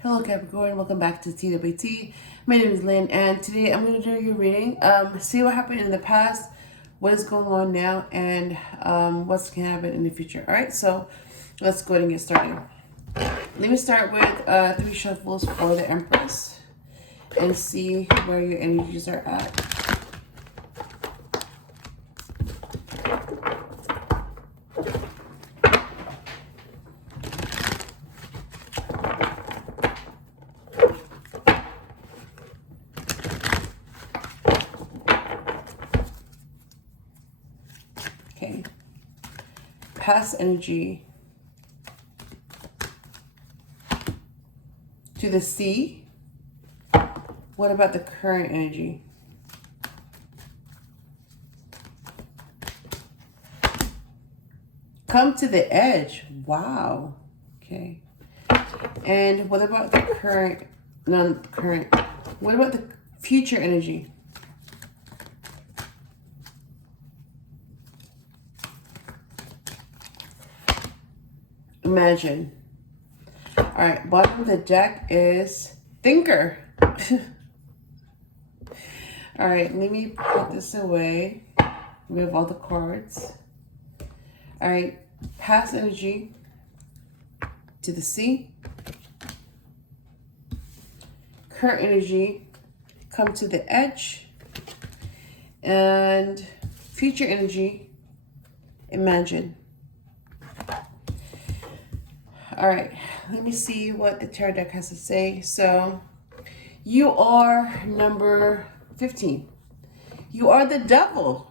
Hello Capricorn, welcome back to TWT. My name is Lynn and today I'm going to do your reading. See what happened in the past, what is going on now, and what's going to happen in the future. Alright, so let's go ahead and get started. Let me start with 3 shuffles for the Empress and see where your energies are at. Okay, past energy to the sea. What about the current energy? Come to the edge. Wow. Okay. And what about the current, what about the future energy? Imagine. All right, bottom of the deck is thinker. All right, let me put this away. We have all the cards. All right, past energy to the sea. Current energy, come to the edge. And future energy, imagine. All right, let me see what the tarot deck has to say. So you are number 15. You are the devil.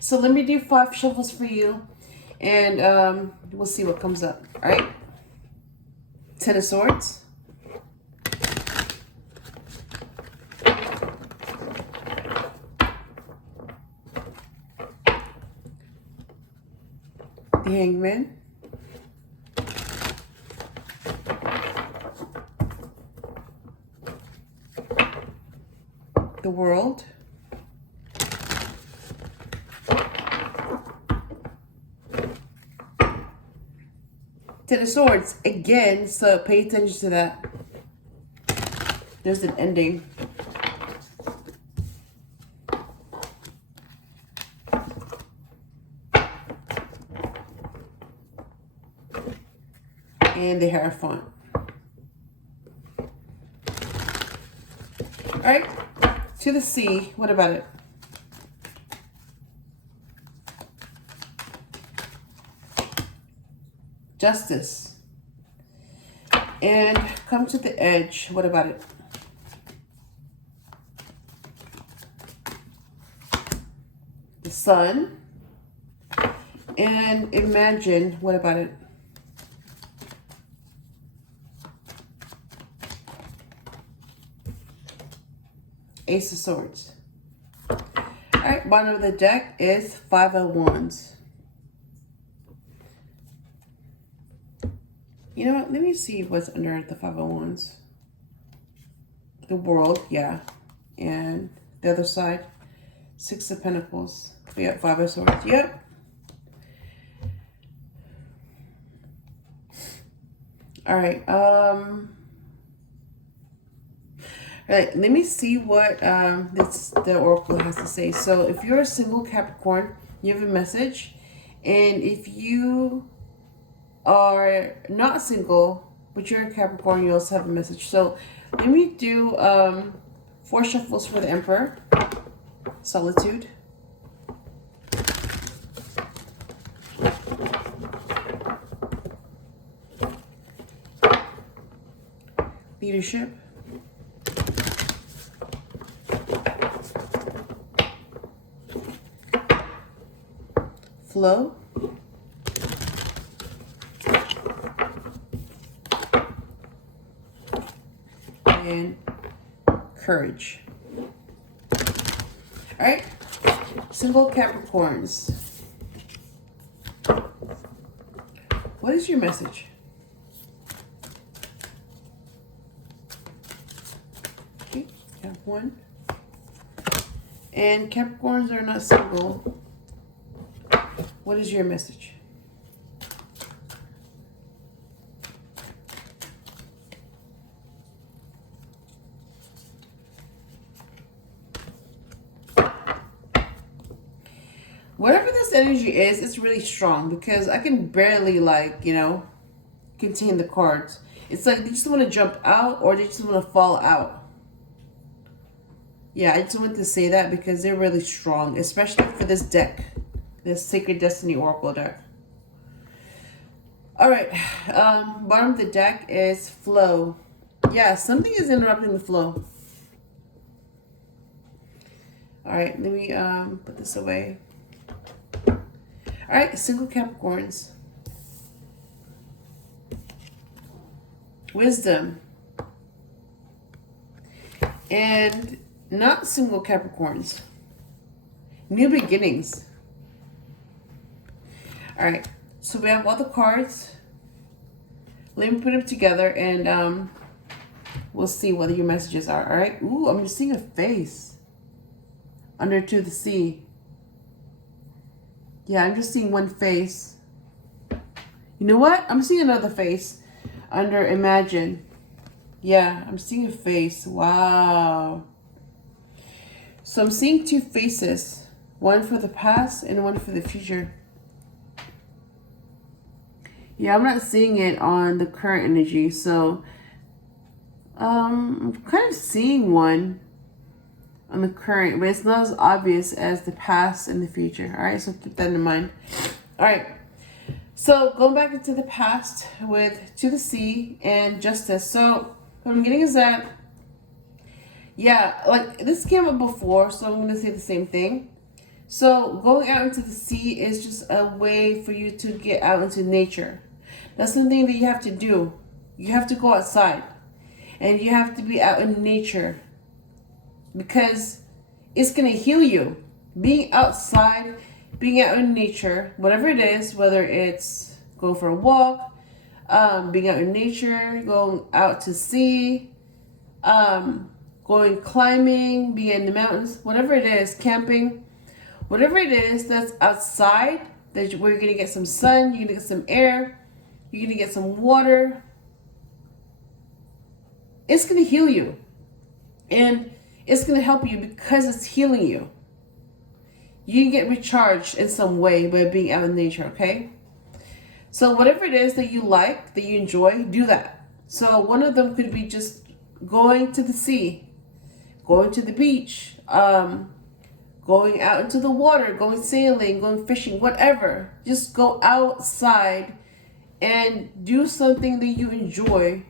So let me do 5 shuffles for you and we'll see what comes up. All right. 10 of Swords. The Hangman. The World. Ten of Swords again, so pay attention to that. There's an ending. And the Hierophant. All right, to the sea. What about it? Justice. And come to the edge. What about it? The Sun. And imagine. What about it? Ace of Swords. All right, bottom of the deck is 5 of Wands. You know what? Let me see what's under the 5 of Wands. The World, yeah. And the other side, 6 of Pentacles. We got 5 of Swords. Yep. All right. All right, let me see what the Oracle has to say. So if you're a single Capricorn, you have a message. And if you are not single, but you're a Capricorn, you also have a message. So let me do 4 shuffles for the Emperor. Solitude. Leadership. Flow. And courage. All right, single Capricorns. What is your message? Okay, have 1. And Capricorns are not single. What is your message? Whatever this energy is, it's really strong because I can barely, like, contain the cards. It's like they just want to jump out or they just want to fall out. Yeah, I just wanted to say that because they're really strong, especially for this deck, this Sacred Destiny Oracle deck. All right, bottom of the deck is flow. Yeah, something is interrupting the flow. All right, let me put this away. All right, single Capricorns. Wisdom. And not single Capricorns. New beginnings. All right, so we have all the cards. Let me put them together and we'll see what your messages are. All right. Ooh, I'm just seeing a face under to the sea. Yeah, I'm just seeing one face. You know what? I'm seeing another face under imagine. Yeah, I'm seeing a face. Wow. So I'm seeing two faces. One for the past and one for the future. Yeah, I'm not seeing it on the current energy. So I'm kind of seeing one on the current, but it's not as obvious as the past and the future. All right, so keep that in mind. All right, so going back into the past with to the sea and justice. So what I'm getting is that, yeah, like this came up before, so I'm going to say the same thing. So going out into the sea is just a way for you to get out into nature. That's something that you have to do. You have to go outside and you have to be out in nature because it's going to heal you. Being outside, being out in nature, whatever it is, whether it's going for a walk, being out in nature, going out to sea, going climbing, being in the mountains, whatever it is, camping, whatever it is that's outside, where you're going to get some sun, you're going to get some air, you're going to get some water. It's going to heal you. And it's going to help you because it's healing you. You can get recharged in some way by being out in nature, okay? So whatever it is that you like, that you enjoy, do that. So one of them could be just going to the sea, going to the beach, going out into the water, going sailing, going fishing, whatever. Just go outside and do something that you enjoy,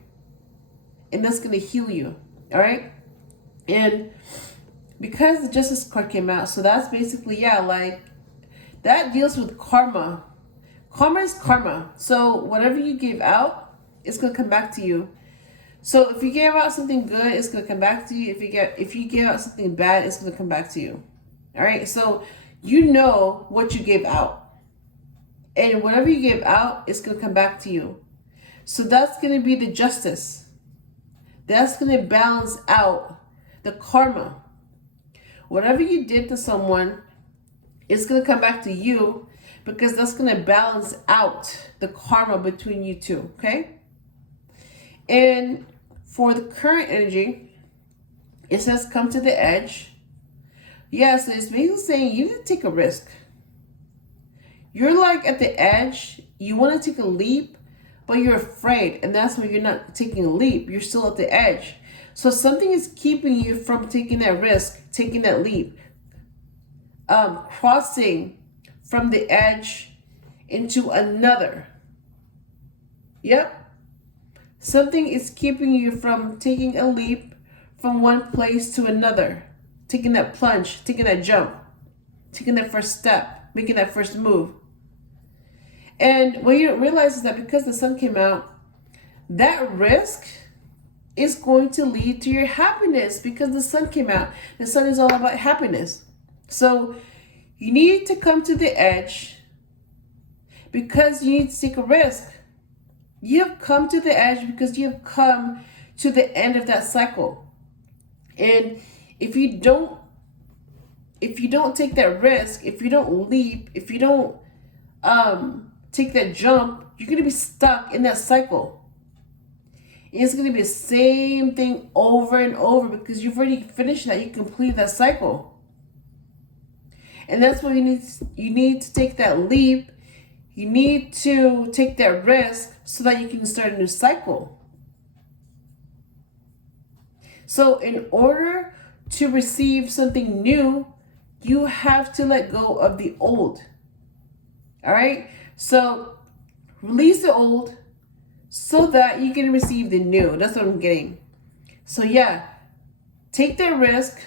and that's going to heal you, all right? And because the Justice card came out, so that's basically, yeah, like that deals with karma. Karma is karma. So whatever you gave out, it's going to come back to you. So if you gave out something good, it's going to come back to you. If you gave out something bad, it's going to come back to you. All right? So you know what you gave out. And whatever you gave out, it's going to come back to you. So that's going to be the justice. That's going to balance out the karma. Whatever you did to someone, it's going to come back to you because that's going to balance out the karma between you two, okay? And for the current energy, it says come to the edge. Yeah, so it's basically saying you need to take a risk. You're like at the edge, you want to take a leap, but you're afraid, and that's why you're not taking a leap. You're still at the edge. So something is keeping you from taking that risk, taking that leap, crossing from the edge into another. Yep. Something is keeping you from taking a leap from one place to another, taking that plunge, taking that jump, taking that first step, making that first move. And what you don't realize is that because the sun came out, that risk is going to lead to your happiness because the sun came out. The sun is all about happiness. So you need to come to the edge because you need to take a risk. You have come to the edge because you have come to the end of that cycle. And if you don't take that risk, if you don't leap, if you don't take that jump, you're going to be stuck in that cycle. It's going to be the same thing over and over because you've already finished that. You completed that cycle. And that's why you need to take that leap. You need to take that risk so that you can start a new cycle. So in order to receive something new, you have to let go of the old. All right? So release the old so that you can receive the new. That's what I'm getting. So yeah, take that risk,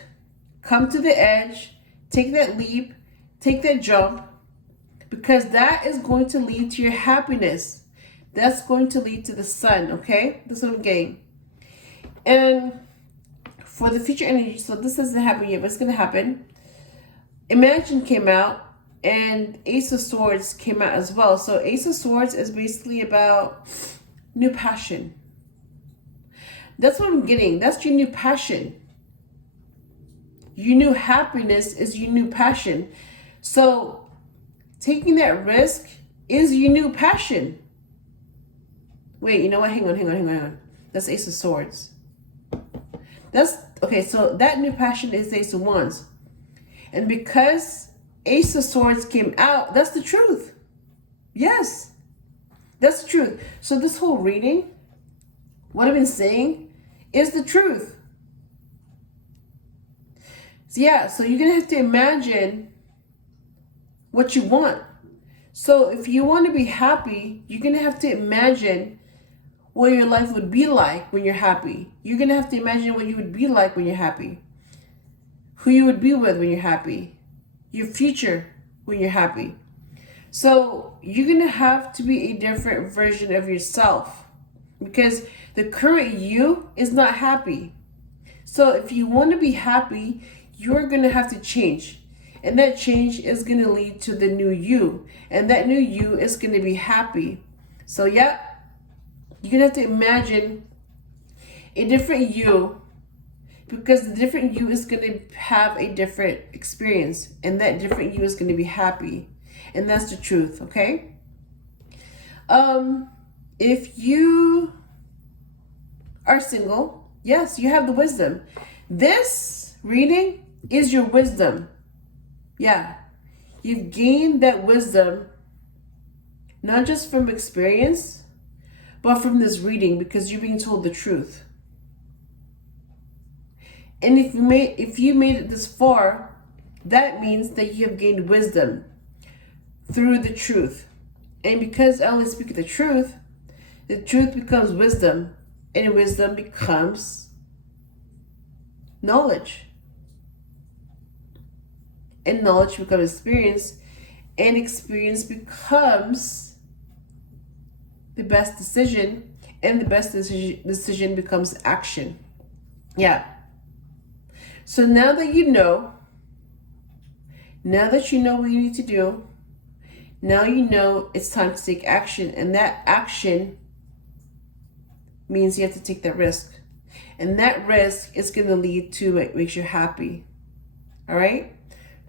come to the edge, take that leap, take that jump, because that is going to lead to your happiness. That's going to lead to the sun, okay? That's what I'm getting. And for the future energy, so this hasn't happened yet, but it's going to happen. Imagine came out, and Ace of Swords came out as well. So Ace of Swords is basically about new passion. That's what I'm getting. That's your new passion. Your new happiness is your new passion. So taking that risk is your new passion. Wait, you know what? Hang on. That's Ace of Swords. That's okay. So that new passion is Ace of Wands. And because Ace of Swords came out, that's the truth. Yes, that's the truth. So this whole reading, what I've been saying, is the truth. So yeah, so you're going to have to imagine what you want. So if you want to be happy, you're going to have to imagine what your life would be like when you're happy. You're going to have to imagine what you would be like when you're happy. Who you would be with when you're happy. Your future when you're happy. So you're going to have to be a different version of yourself, because the current you is not happy. So if you want to be happy, you're going to have to change. And that change is going to lead to the new you. And that new you is going to be happy. So yeah, you're going to have to imagine a different you, because the different you is going to have a different experience. And that different you is going to be happy. And that's the truth, okay? If you are single, yes, you have the wisdom. This reading is your wisdom. Yeah, you've gained that wisdom, not just from experience, but from this reading, because you're being told the truth. And if you made it this far, that means that you have gained wisdom through the truth. And because I only speak the truth becomes wisdom, and wisdom becomes knowledge. And knowledge becomes experience, and experience becomes the best decision, and the best decision becomes action. Yeah. So now that you know what you need to do, now you know it's time to take action, and that action means you have to take that risk. And that risk is going to lead to what makes you happy. All right?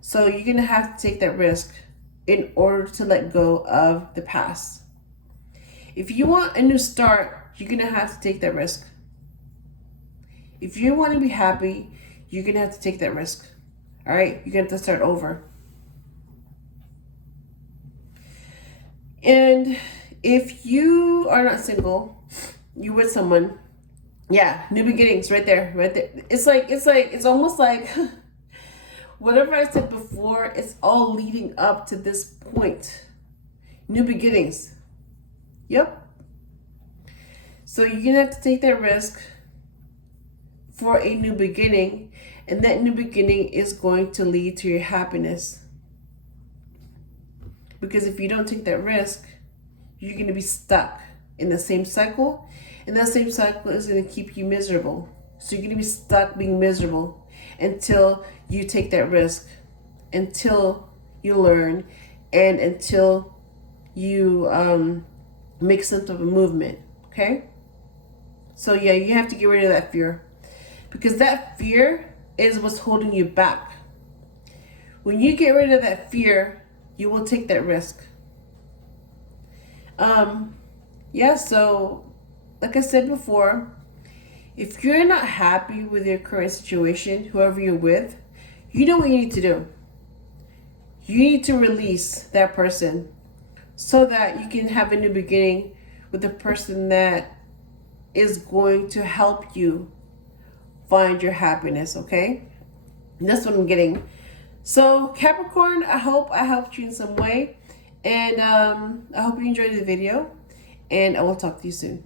So you're going to have to take that risk in order to let go of the past. If you want a new start, you're going to have to take that risk. If you want to be happy, you're going to have to take that risk. All right? You're going to have to start over. And if you are not single, you're with someone, yeah, new beginnings right there. It's almost like whatever I said before, it's all leading up to this point. New beginnings. Yep. So you're going to have to take that risk for a new beginning, and that new beginning is going to lead to your happiness. Because if you don't take that risk, you're going to be stuck in the same cycle, and that same cycle is going to keep you miserable. So you're going to be stuck being miserable until you take that risk, until you learn, and until you make some type of movement, okay? So yeah, you have to get rid of that fear, because that fear is what's holding you back. When you get rid of that fear, you will take that risk. Yeah, so like I said before, if you're not happy with your current situation, whoever you're with, you know what you need to do. You need to release that person so that you can have a new beginning with a person that is going to help you find your happiness, okay? That's what I'm getting. So Capricorn, I hope I helped you in some way. And I hope you enjoyed the video. And I will talk to you soon.